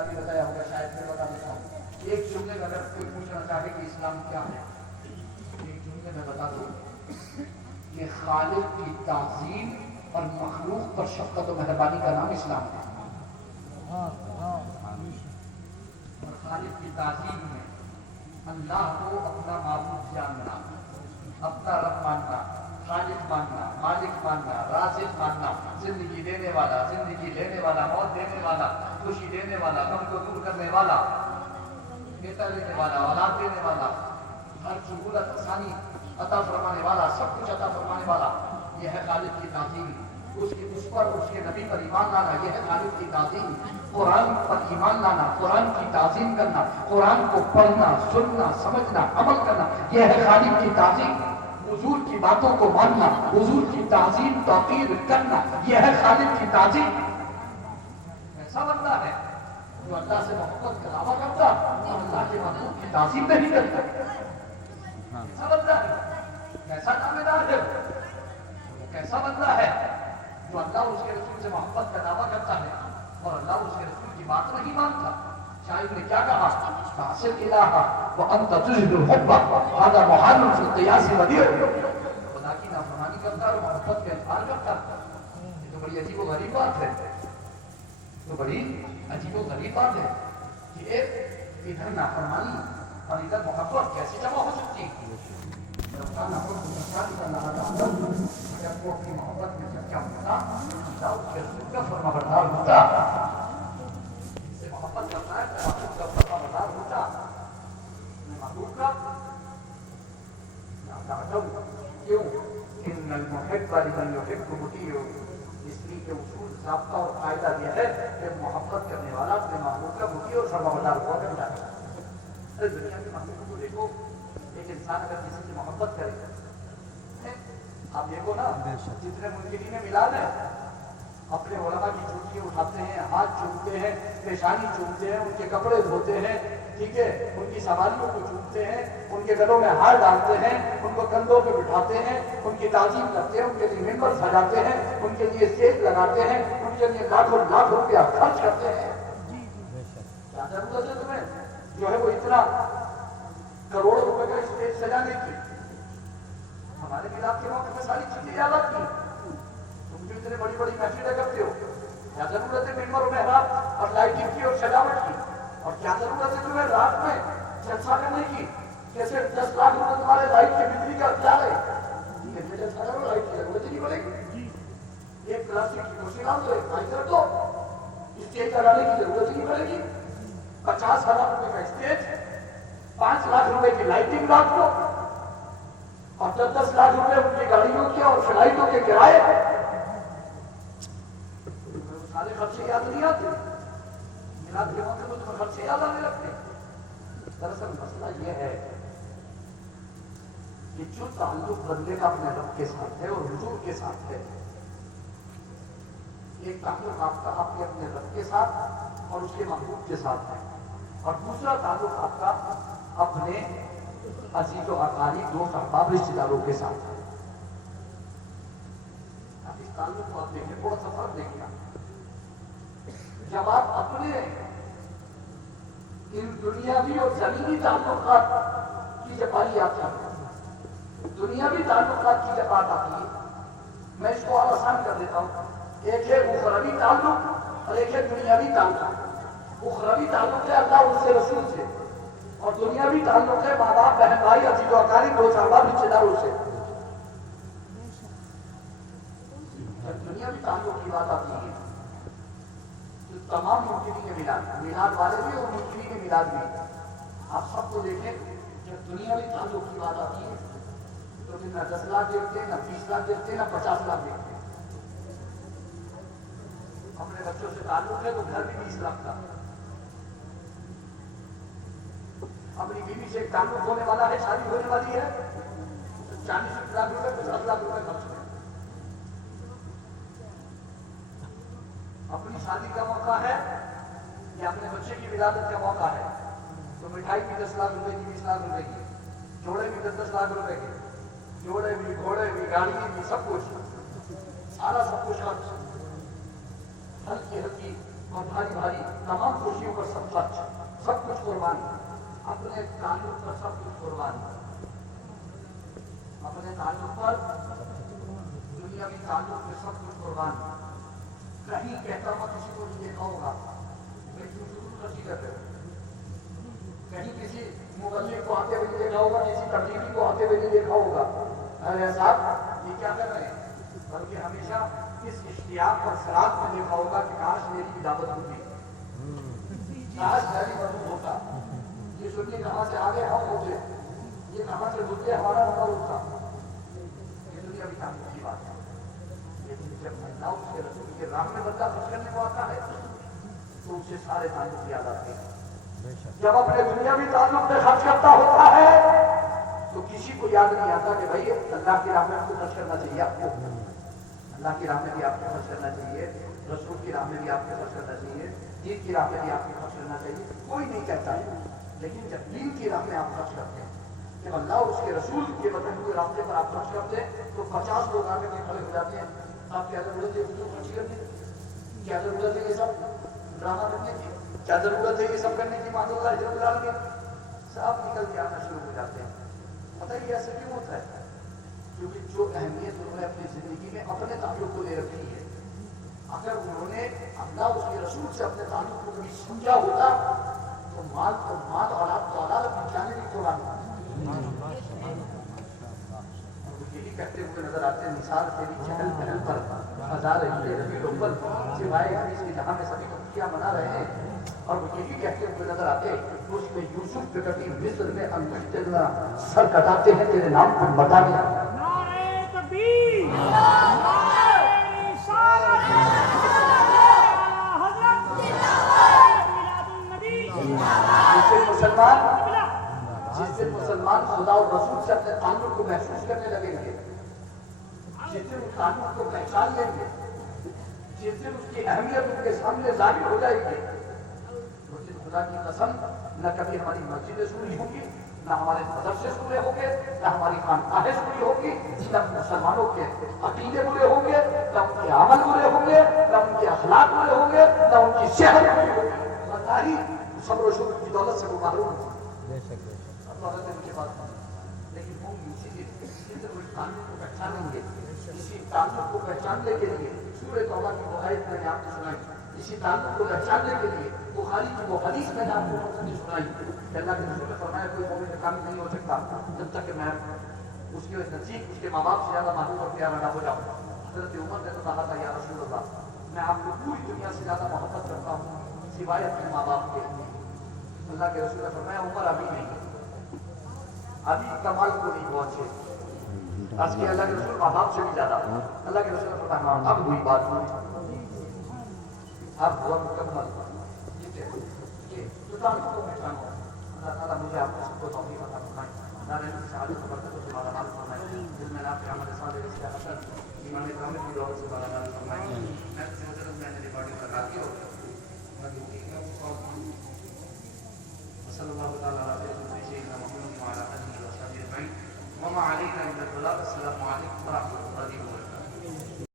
بھی بتایا ہوگا شاید میں بتا دیتا ہوں. ایک جملے میں اگر کوئی پوچھنا چاہے کہ اسلام کیا ہے، ایک جملے میں بتا دوں کہ خالق کی تعظیم اور مخلوق پر شفقت و مہربانی کا نام اسلام ہے. اور خالق کی تعظیم میں اللہ کو اپنا معبود جاننا، اپنا رب ماننا، خالق ماننا، مالک ماننا، رازق ماننا، زندگی دینے والا، زندگی لینے والا، موت دینے والا، خوشی دینے والا، غم کو دور کرنے والا، بیٹا لینے والا، اولاد دینے والا، ہر سہولت آسانی عطا فرمانے والا، سب کچھ عطا فرمانے والا، یہ ہے خالق کی تعظیم. اس پر اس کے نبی پر ایمان لانا، یہ ہے خالق کی تعظیم. قرآن پر ایمان لانا، قرآن کی تعظیم کرنا، قرآن کو پڑھنا، سننا، سمجھنا، عمل کرنا، یہ ہے خالق کی تعظیم. حضور کی باتوں کو ماننا، حضور کی تعظیم توقیر کرنا، یہ ہے خالق کی تعظیم. ایسا بندہ ہے جو اللہ سے محبت کا دعویٰ کرتا اور اللہ کے محبوب کی تعظیم نہیں کرتا. ایسا بندہ ہے، کیسا دعوے دار ہے، کیسا بندہ ہے جو اللہ اور اس کے رسول سے محبت کا دعویٰ کرتا ہے اور اللہ اور اس کے رسول کی بات نہیں مانتا. شاعر نے کیا کہا؟ فاصل الہ وانت تجد الحب هذا محال في القياس بديع. خدا کی نافرمانی کرتا اور محبت کا اظہار کرتا. یہ تو بڑی عجیب و غریب بات ہے، تو بڑی عجیب و غریب بات ہے کہ ایک ادھر نافرمانی اور ادھر محبت کیسے جمع ہو سکتی ہے؟ جب وہ اپنی محبت میں چرچا ہوتا اللہ اس کے رسول کا فرما بردار ہوتا، سے محبت کرتا ہے تو محبوب کا فرما بردار ہوتا. محبوب کا کیوں؟ ان المحب لمن يحب مطیع. اس لیے کہ اصول ضابطہ اور قاعدہ یہ ہے کہ محبت کرنے والا اپنے محبوب کا مطیع اور فرما بردار ہوا کرتا ہے. دنیا کے محبوب کو دیکھو، ایک انسان اگر کسی سے محبت کرے، آپ دیکھو نا جتنے منکرین میلاد ہیں اپنے علماء کی چوٹیاں اٹھاتے ہیں، ہاتھ چومتے ہیں، پیشانی چومتے ہیں، ان کے کپڑے دھوتے ہیں، ٹھیک ہے، ان کی سواریوں کو چومتے ہیں، ان کے گلوں میں ہار ڈالتے ہیں، ان کو کندھوں پہ بٹھاتے ہیں، ان کی تعظیم کرتے ہیں، ان کے لیے ممبر سجاتے ہیں، ان کے لیے اسٹیج لگاتے ہیں، ان کے لیے لاکھوں لاکھ روپیہ خرچ کرتے ہیں. کیا ضرورت ہے تمہیں جو ہے وہ اتنا کروڑوں روپے کا اسٹیج سجانے کی؟ ہمارے میلاد کے موقع پہ ساری چیزیں یاد آتی ہیں. تم جو اتنے بڑی بڑی محفلیں کرتے ہو، کیا ضرورت ہے ممبر و محراب اور لائٹنگ کی اور سجاوٹ کی؟ اور کیا ضرورت ہے تمہیں رات میں جلسہ کرنے کی؟ کیسے 10 لاکھ روپے تمہارے لائٹ کی بجلی کا کیا ہے؟ جلسہ کرو، لائٹ کی ضرورت ہی نہیں پڑے گی. ایک پلاسٹک کی کرسی ڈال دو، ایک مائک رکھ دو، اسٹیج لگانے کی ضرورت ہی نہیں پڑے گی. 50,000 روپے کا اسٹیج، 5 لاکھ روپے کی لائٹنگ رات کو، اور 10 لاکھ روپے ان کی گاڑیوں کے اور فلائٹوں کے کرائے. سارے خرچے یاد نہیں آتے؟ میلاد کے موقع پر تمہیں خرچے یاد آنے لگتے. دراصل مسئلہ یہ ہے کہ جو تعلق بندے کا اپنے رب کے ساتھ ہے اور حضور کے ساتھ ہے، ایک تعلق آپ کا اپنے رب کے ساتھ اور اس کے محبوب کے ساتھ ہے، اور دوسرا تعلق آپ کا اپنے عزیز و اقارب، دوست احباب، رشتہ داروں کے ساتھ ہے. اب اس تعلق کو آپ دیکھیں، تھوڑا سا فرق دیکھیں. جب آپ اپنے ان دنیاوی اور زمینی تعلقات کی جب باری آتی ہے، دنیاوی تعلقات کی جب بات آتی ہے، میں اس کو اور آسان کر دیتا ہوں. ایک ہے اخروی تعلق اور ایک ہے دنیاوی تعلق. اخروی تعلق ہے اللہ اور اس کے رسول سے، اور دنیاوی تعلق ہے ماں باپ، بہن بھائی، عزیز و اقارب، دوست احباب، رشتہ داروں سے. جب دنیاوی تعلق کی بات آتی ہے تو تمام منکرین میلاد والے بھی اور منکرین میلاد بھی، آپ سب کو دیکھیں، جب دنیاوی تعلق کی بات آتی ہے تو پھر نہ 10 لاکھ دیکھتے ہیں، نہ 20 لاکھ دیکھتے ہیں، نہ 50 لاکھ دیکھتے ہیں. اپنے بچوں سے تعلق ہے تو گھر بھی 20 لاکھ کا. اپنی بیوی سے ایک تعلق ہونے والا ہے، شادی ہونے والی ہے، 40 لاکھ روپے، 50 لاکھ روپے خرچ کریں. اپنی شادی کا موقع ہے یا اپنے بچے کی ولادت کا موقع ہے تو مٹھائی بھی 10 لاکھ روپے کی، 20 لاکھ روپے کی، جوڑے بھی 10 لاکھ روپے کے، جوڑے بھی، گھوڑے بھی، گاڑی بھی، سب کچھ، سارا سب کچھ خرچ. ہلکی ہلکی اور بھاری بھاری تمام خوشیوں پر سب خرچ، سب کچھ قربان، اپنے تعلق پر سب کچھ قربان، اپنے تعلق پر دنیاوی تعلق میں سب کچھ قربان. کہیں کہتا ہوا کسی کو نہیں دیکھا ہوگا لیکن ضرور خرچی کرتے ہو. کہیں کسی مبلغ کو آتے ہوئے نہیں دیکھا ہوگا، کسی تبلیغی کو آتے ہوئے نہیں دیکھا ہوگا. ارے صاحب یہ کیا کر رہے ہیں؟ بلکہ ہمیشہ اس اشتیاق اور فراق میں دیکھا ہوگا کہ کاش میری بھی دعوت ہوتی، کاش میری مدد ہوتا. یہ سنیے کہاں سے آگے ہم ہوتے، یہ کہاں سے گزرے ہمارا نمبر ہوتا. یہ دنیا بھی تعلق کی بات ہے. لیکن جب اللہ اس کے رسول کے راہ میں بندہ خرچ کرنے کو آتا ہے تو اسے سارے تعلق یاد آتے ہیں. جب اپنے دنیاوی تعلق میں خرچ کرتا ہوتا ہے تو کسی کو یاد نہیں آتا کہ بھائی اللہ کی راہ میں آپ کو خرچ کرنا چاہیے. آپ کو اللہ کی راہ میں بھی آپ کو خرچ کرنا چاہیے، رسول کی راہ میں بھی آپ کو خرچ کرنا چاہیے، دین کی راہ میں بھی آپ کو خرچ کرنا چاہیے. کوئی نہیں کہتا ہے. لیکن جب دین کی راہ میں آپ خرچ کرتے ہیں، جب اللہ اور اس کے رسول کے بتائے ہوئے راستے پر آپ خرچ کرتے ہیں تو 50 لوگ آگے کے کھڑے ہو جاتے ہیں. آپ کیا ضرورت ہے حضور خرچ کرنے کی؟ کیا ضرورت ہے یہ سب ڈرامہ کرنے کی؟ کیا ضرورت ہے یہ سب کرنے کی؟ معذ اللہ جب ڈال کے صاحب نکل کے آنا شروع ہو جاتے ہیں. پتہ ہی ایسا کیوں ہوتا ہے؟ کیونکہ جو اہمیت انہوں نے اپنی زندگی میں اپنے تعلق کو لے رکھی ہے، اگر انہوں نے اللہ اس کے رسول سے اپنے تعلق کو کبھی سمجھا ہوتا تو مال اولاد پہنچانے کی قربان. یہی کہتے ہوئے نظر آتے ہیں مثال تیری چہل پہل پر ہزار ربیع الاول سوائے حدیث کی جہاں میں سبھی کو کیا منا رہے ہیں. اور وہ یہی کہتے ہوئے نظر آتے اس میں یوسف کے کبھی مصر میں انگشتنا سر کٹاتے ہیں تیرے نام کو بتا دیا. نعرہ تکبیر، جس سے مسلمان خدا اور رسول سے اپنے تعلق کو محسوس کرنے لگیں گے، جس سے اس تعلق کو پہچان لیں گے، جس سے اس کی اہمیت ان کے سامنے ظاہر ہو جائے گی، اس دن خدا کی قسم نہ کبھی ہماری مسجدیں سوری ہوگی، نہ ہمارے مدرسے سورے ہوں گے، نہ ہماری خانقاہیں سوری ہوگی، نہ مسلمانوں کے عقیدے برے ہوں گے، نہ ان کے عمل برے ہوں گے، نہ ان کے اخلاق برے ہوں گے، نہ ان کی صحت بری ہوگی. بتا ہی صبر و شکر کی دولت سے وہ محروم ہوں. لیکن وہ اسی تعلق کو پہچانیں گے. اسی تعلق کو پہچاننے کے لیے سورہ توبہ کی وہ آیت میں نے آپ کو سنائی. اسی تعلق کو پہچاننے کے لیے بخاری کی وہ حدیث میں نے آپ کو سنائی کہ اللہ کے رسول نے فرمایا کوئی مومن میں کامل نہیں ہو سکتا جب تک کہ میں اس کے نزدیک اس کے ماں باپ سے زیادہ محبوب اور پیارا نہ ہو جاؤں. حضرت عمر نے تو کہا تھا یا رسول اللہ میں آپ کو پوری دنیا سے زیادہ محبت کرتا ہوں سوائے اپنے ماں باپ کے. اللہ کے رسول نے فرمایا عمر ابھی نہیں، ابھی کمال کو نہیں پہنچے. آج کے اللہ کے رسول ماں باپ سے بھی زیادہ. اللہ کے رسول نے فرمایا اب ہوئی بات ہوئی، اب ہوا مکمل. یہ تو تعلق کو پہچانو. اللہ تعالیٰ مجھے آپ کو سب کو توفیق عطا فرمائے. نارے کی شہادت کو برکتوں سے مالا مال فرمائے. جس میں آپ کے ہمارے ساتھ اس کے حسن ایمان کامل کی دولت سے مالا مال فرمائے. میں حضرت میں نے ریکارڈنگ لگا دی اور صلی اللہ تعالیٰ